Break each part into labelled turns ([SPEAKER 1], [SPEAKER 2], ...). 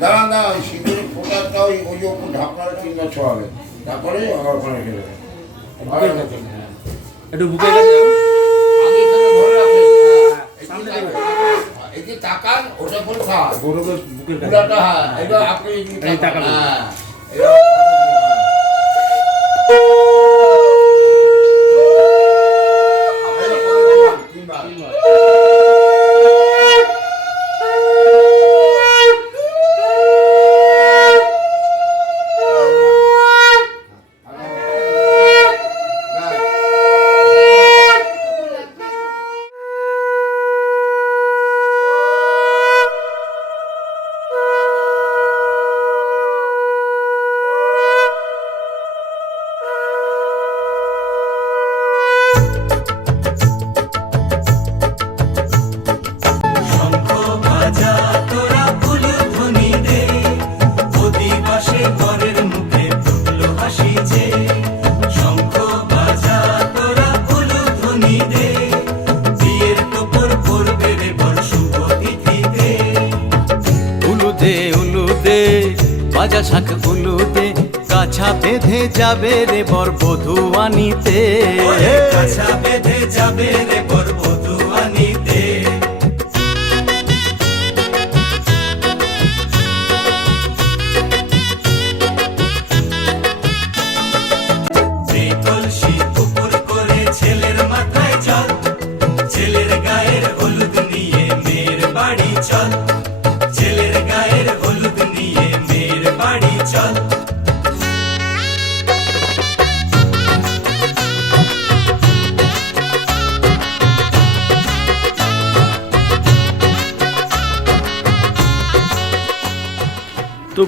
[SPEAKER 1] দাঁড়া দাঁড়া ওই সিঁদুরের ফোটাটা ওই ওই ওপর ঢাকনার কিংবা ছোঁয়াবে। তারপরে আমার ওখানে খেলে
[SPEAKER 2] একটু
[SPEAKER 1] বুকে হ্যাঁ, তাকান ওটা করে
[SPEAKER 3] খা গরুকে
[SPEAKER 1] বুকে হ্যাঁ এবার আপনি হ্যাঁ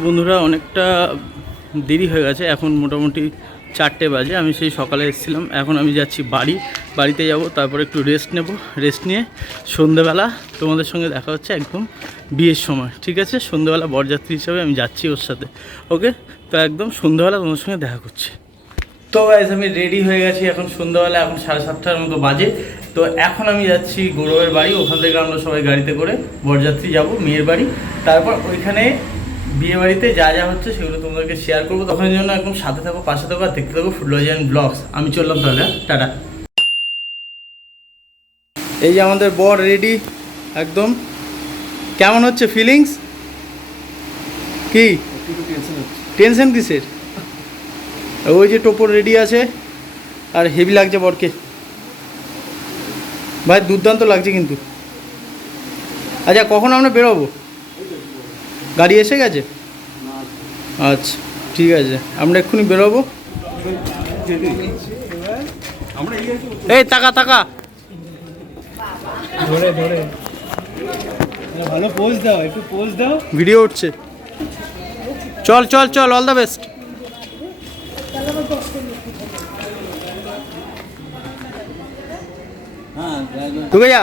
[SPEAKER 2] বন্ধুরা, অনেকটা দেরি হয়ে গেছে। এখন মোটামুটি চারটে বাজে। আমি সেই সকালে এসেছিলাম। এখন আমি যাচ্ছি বাড়ি। বাড়িতে যাব, তারপর একটু রেস্ট নেব। রেস্ট নিয়ে সন্ধেবেলা তোমাদের সঙ্গে দেখা হচ্ছে একদম বিয়ের সময়, ঠিক আছে? সন্ধেবেলা বরযাত্রী হিসাবে আমি যাচ্ছি ওর সাথে, ওকে? তো একদম সন্ধেবেলা তোমাদের সঙ্গে দেখা করছি। তো গাইজ আমি রেডি হয়ে গেছি। এখন সন্ধ্যাবেলা এখন সাড়ে সাতটার মতো বাজে। তো এখন আমি যাচ্ছি গৌরবের বাড়ি। ওখান থেকে আমরা সবাই গাড়িতে করে বরযাত্রী যাব, মেয়ের বাড়ি। তারপর ওইখানে বিয়ে বাড়িতে যা যা হচ্ছে সেগুলো তোমাদেরকে শেয়ার করব। তখন জন্য একদম সাথে থাকো, পাশে থাকো আর দেখতে থাকো ফুডলজিয়ান ব্লগস আমি চললাম তাহলে? টাটা। এই যে আমাদের বর রেডি একদম। কেমন হচ্ছে ফিলিংস কি? টেনশন কিসের? ওই যে টোপর রেডি আছে, আর হেভি লাগছে বরকে। ভাই, দুর্দান্ত লাগছে কিন্তু। আচ্ছা কখন আমরা বেরোবো? গাড়ি এসে গেছে? আচ্ছা ঠিক আছে। আমরা এক্ষুনি বেরোবো। এই টাকা টাকা
[SPEAKER 3] ধরে ধরে। ভালো পোজ দাও একটু পোজ দাও।
[SPEAKER 2] ভিডিও উঠছে। চল চল চল অল দ্য বেস্ট ঢুকে যা।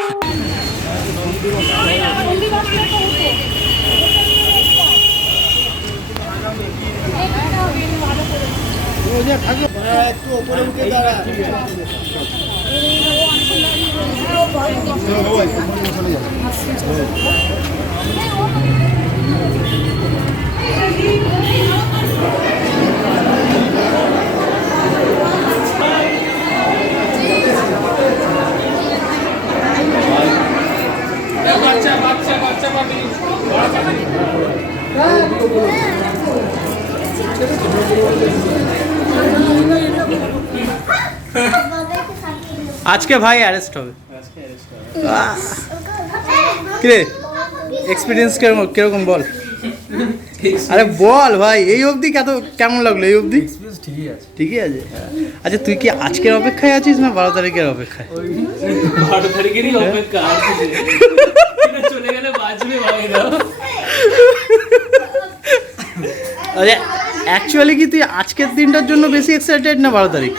[SPEAKER 3] একটু ওপরে উঠে দাঁড়া
[SPEAKER 2] আজকে ভাই অ্যারেস্ট হবে। কিরে? এক্সপিরিয়েন্স কীরকম কীরকম বল? আরে বল ভাই এই অবধি কত কেমন লাগল এই অবধি?
[SPEAKER 3] ঠিকই আছে।
[SPEAKER 2] ঠিকই আছে? আচ্ছা তুই কি আজকের অপেক্ষায় আছিস না বারো তারিখের অপেক্ষায়?
[SPEAKER 3] বারো তারিখেরই অপেক্ষা আর চলে গেলে ভাই না।
[SPEAKER 2] আচ্ছা অ্যাকচুয়ালি কি তুই আজকের দিনটার জন্য বেশি এক্সাইটেড না বারো তারিখ?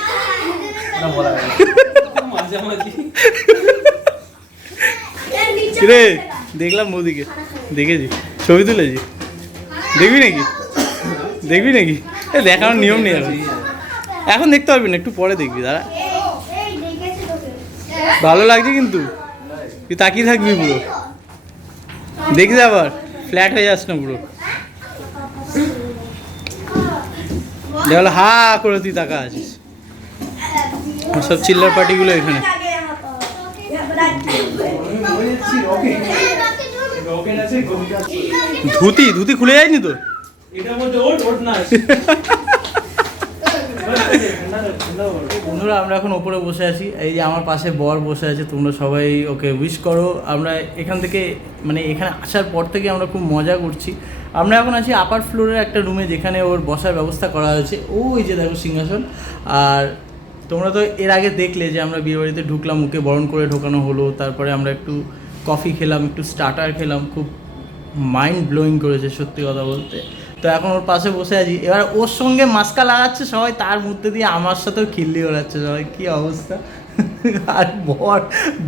[SPEAKER 2] রে দেখলাম মোদিকে দেখেছি। ছবি তুলেছি। দেখবি নাকি? দেখবি নাকি? দেখানোর নিয়ম নেই এখন। এখন দেখতে পারবি না, একটু পরে দেখবি, দাঁড়া। ভালো লাগছে কিন্তু। তুই তাকিয়ে থাকবি পুরো। দেখবি আবার ফ্ল্যাট হয়ে যাস না পুরো। দেখল হা, করে তুই তাকা আছিস। সব চিল্লার পার্টিগুলো এখানে। ধুতি ধুতি খুলে যায়নি তো? বন্ধুরা, আমরা এখন ওপরে বসে আছি। এই যে আমার পাশে বর বসে আছে, তোমরা সবাই ওকে উইশ করো। আমরা এখান থেকে মানে এখানে আসার পর থেকে আমরা খুব মজা করছি। আমরা এখন আছি আপার ফ্লোরের একটা রুমে যেখানে ওর বসার ব্যবস্থা করা হয়েছে। ওই যে দেখো সিংহাসন, আর তোমরা তো এর আগে দেখলে যে আমরা বিয়েবাড়িতে ঢুকলাম, ওকে বরণ করে ঢোকানো হলো, তারপরে আমরা একটু কফি খেলাম, একটু স্টার্টার খেলাম, খুব মাইন্ড ব্লোয়িং করেছে সত্যি কথা বলতে। তো এখন ওর পাশে বসে আছি। এবার ওর সঙ্গে মাস্কা লাগাচ্ছে সবাই, তার মধ্যে দিয়ে আমার সাথেও খিল্লি ওড়াচ্ছে সবাই, কী অবস্থা? আর বর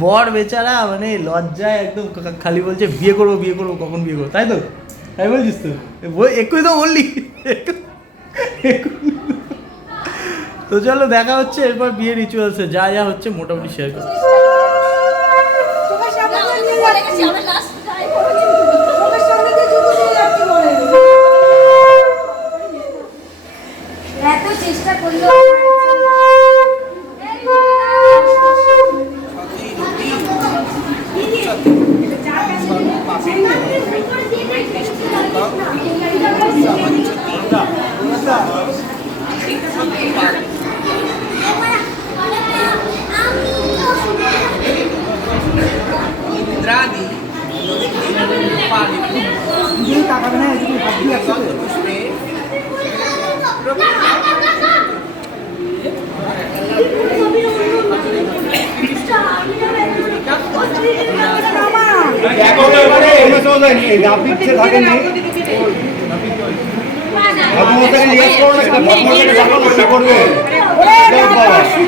[SPEAKER 2] বর বেচারা মানে লজ্জায় একদম খালি বলছে, বিয়ে করব বিয়ে করব, কখন বিয়ে করব? তাই তো? তাই বলছিস তো? একই তো বললি তো চলো দেখা হচ্ছে এরপর বিয়ে রিচুয়ালসে যা যা হচ্ছে মোটামুটি শেয়ার করো
[SPEAKER 4] চোখের সামনে দিয়ে নিয়ে যাচ্ছি। চোখের সামনে দিয়ে জুতো নিয়ে যাচ্ছি বলে। এত চেষ্টা করল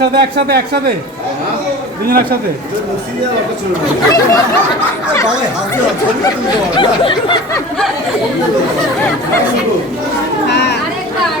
[SPEAKER 3] একসাথে একসাথে একসাথে। দুজন একসাথে।
[SPEAKER 4] আরেকবার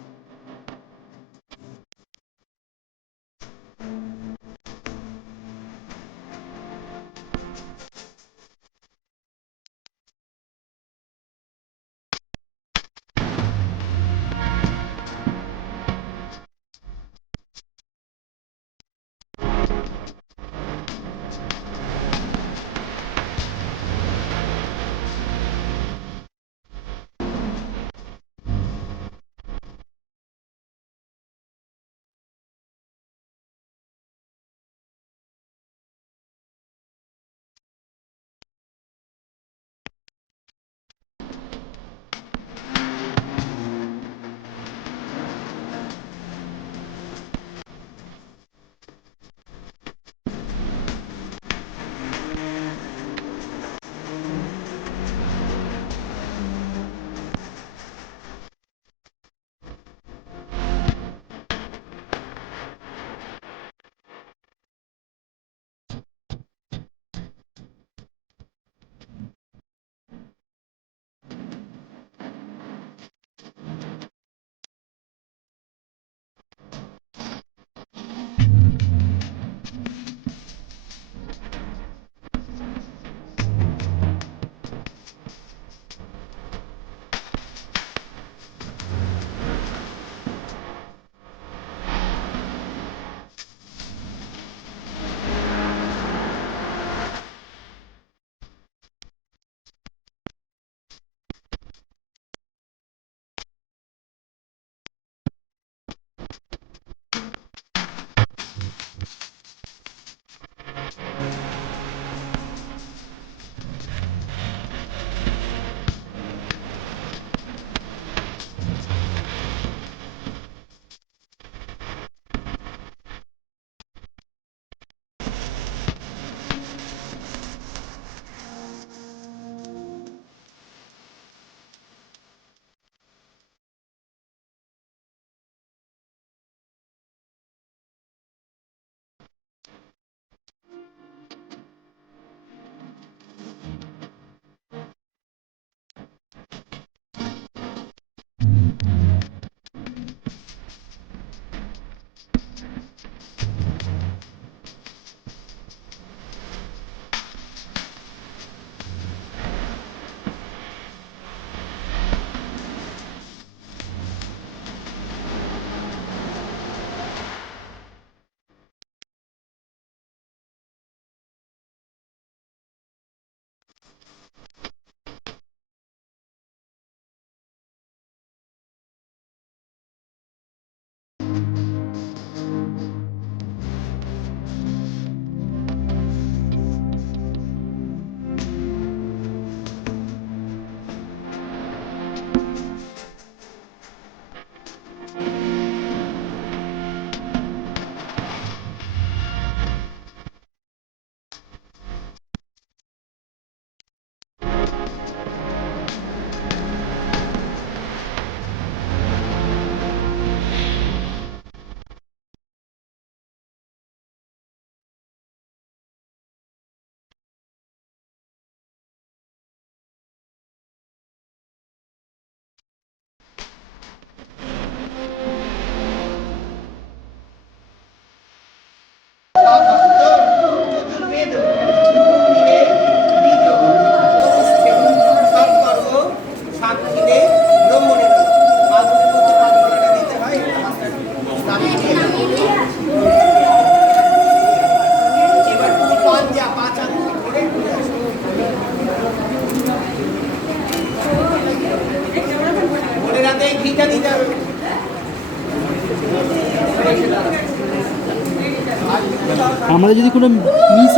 [SPEAKER 5] যদি কোনো মিস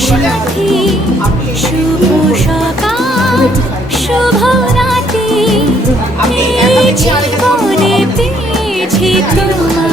[SPEAKER 6] সাথী শুভ সকাল শুভ রাতি জীবনে পেয়েছি তোমায়।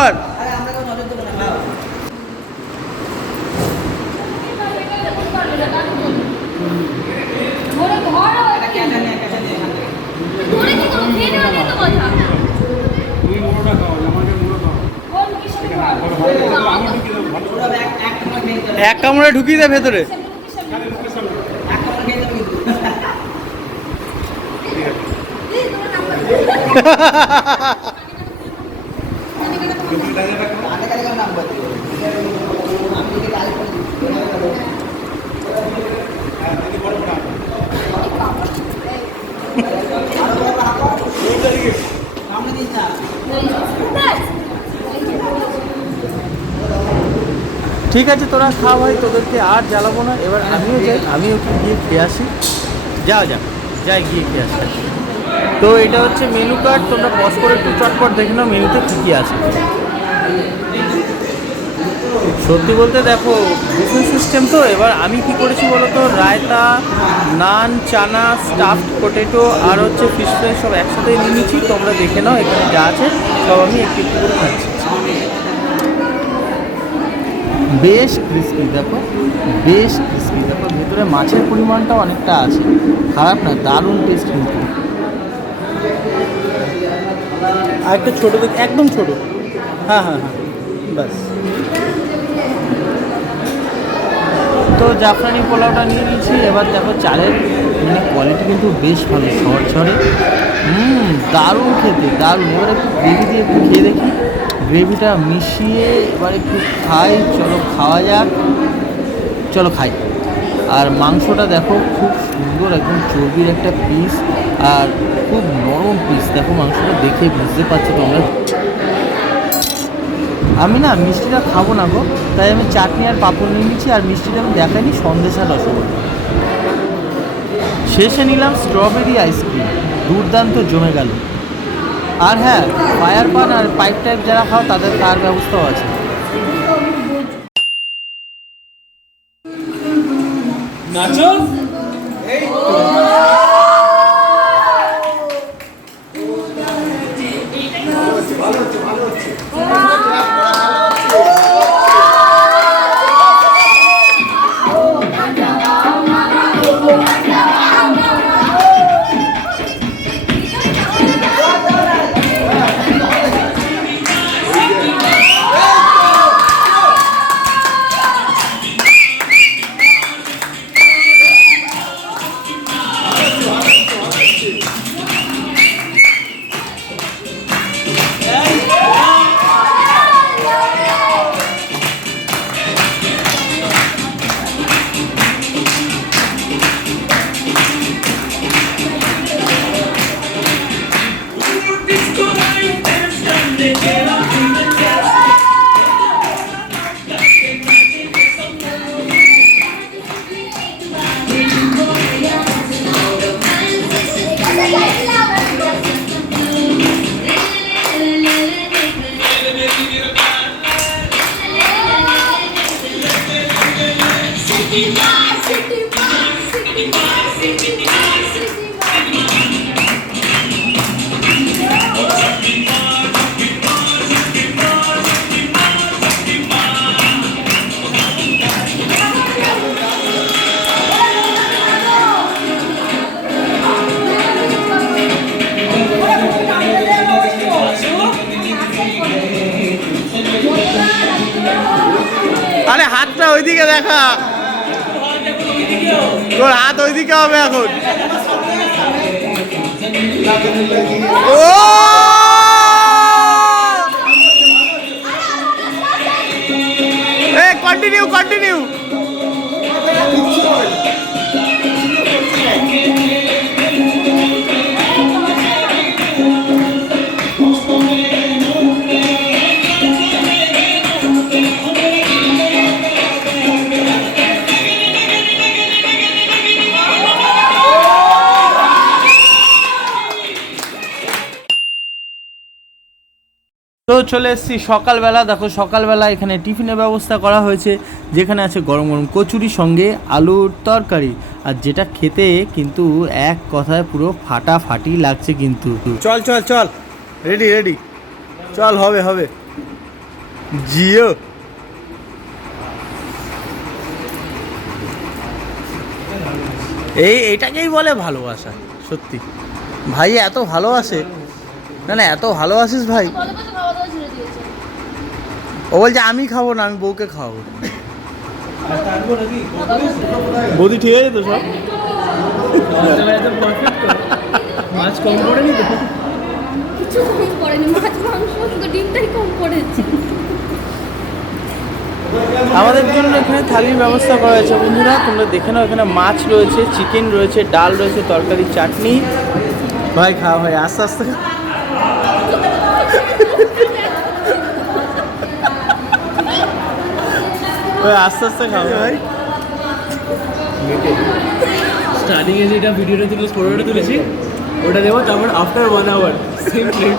[SPEAKER 6] ঘর?
[SPEAKER 2] এক কামড়ে ঢুকিয়ে দেয় ভেতরে ঠিক আছে তোরা খা ভাই, তোদেরকে আর জ্বালাবো না। এবার আমিও যাই, আমিও গিয়ে খেয়ে আসি? যাও যা যাই গিয়ে খেয়ে আসি। তো এটা হচ্ছে মেনু কার্ড তোমরা পজ করে একটু চটপট দেখে নাও মেনুতে কী কী আছে। সত্যি বলতে দেখো বুফে সিস্টেম তো এবার আমি কি করেছি বলো তো রায়তা নান চানা স্টাফড পটেটো আর হচ্ছে ফিশ ফ্রাই সব একসাথে নিয়ে নিচ্ছি তোমরা দেখে নাও এখানে যা আছে সব আমি একটু একটু করে খাচ্ছি। বেশ ক্রিস্পি দেখো বেশ ক্রিস্পি দেখো ভেতরে মাছের পরিমাণটা অনেকটা আছে। খারাপ না দারুণ টেস্ট কিন্তু। আর একটা ছোটো দেখ একদম ছোটো। হ্যাঁ হ্যাঁ হ্যাঁ ব্যাস। তো জাফরানি পোলাওটা নিয়ে নিয়েছি। এবার দেখো চালের মানে কোয়ালিটি কিন্তু বেশ ভালো ঝড়ে হুম, দারুণ খেতে, দারুণ। এবার একটু গ্রেভি দিয়ে একটু খেয়ে দেখি। গ্রেভিটা মিশিয়ে এবার একটু খাই। চলো খাওয়া যাক। চলো খাই। আর মাংসটা দেখো খুব সুন্দর, একদম চর্বির একটা পিস আর খুব নরম পিস দেখো মাংসটা দেখে বুঝতে পারছ তোমরা। আমি না মিষ্টিটা খাব না গো তাই আমি চাটনি আর পাঁপড় নিয়ে নিচ্ছি আর মিষ্টিটা আমি দেখাইনি সন্দেশ আর রসগোল্লা। শেষে নিলাম স্ট্রবেরি আইসক্রিম দুর্দান্ত জমে গেল। আর হ্যাঁ ফায়ার পান আর পাইপ টাইপ যারা খাও তাদের তার ব্যবস্থাও আছে।
[SPEAKER 3] নাচো?
[SPEAKER 2] আরে তোর ওইদিকে হবে এখন। ও! কন্টিনিউ কন্টিনিউ তো চলে এসেছি সকালবেলা। দেখো, সকালবেলা এখানে টিফিনের ব্যবস্থা করা হয়েছে। যেখানে আছে গরম গরম কচুরি সঙ্গে আলুর তরকারি। আর যেটা খেতে কিন্তু এক কথায় পুরো ফাটাফাটি লাগছে কিন্তু। চল চল চল। রেডি রেডি চল, হবে হবে। জিও। এই, এটাকেই বলে ভালোবাসা, সত্যি। ভাই এত ভালোবাসে। না না এত ভালোবাসিস ভাই। ও বলছে আমি খাব না আমি বউকে খাওয়াবো। বৌদি ঠিক আছে তো সব?
[SPEAKER 3] মাছ কম পড়েনি তো?
[SPEAKER 4] কিছু কম পড়েনি মাছ মাংস শুধু ডিমটাই কম পড়েছে।
[SPEAKER 2] আমাদের জন্য এখানে থালির ব্যবস্থা করা হয়েছে বন্ধুরা তোমরা দেখে নাও এখানে মাছ রয়েছে চিকেন রয়েছে ডাল রয়েছে তরকারি চাটনি। ভাই খাওয়া ভাই আস্তে আস্তে খা। ভাই আস্তে আস্তে খাও। ভাই।
[SPEAKER 3] স্টার্টিং এ যেটা ভিডিওটা তুলে ফটোটা তুলেছি ওটা দেবো তারপর after one hour same plate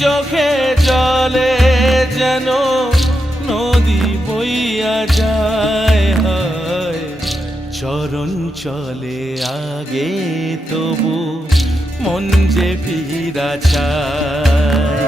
[SPEAKER 7] চোখে জলে যেন নদী বইয়া যায়, হয়। চরণ চলে আগে তবু মন যে ফিরা চায়।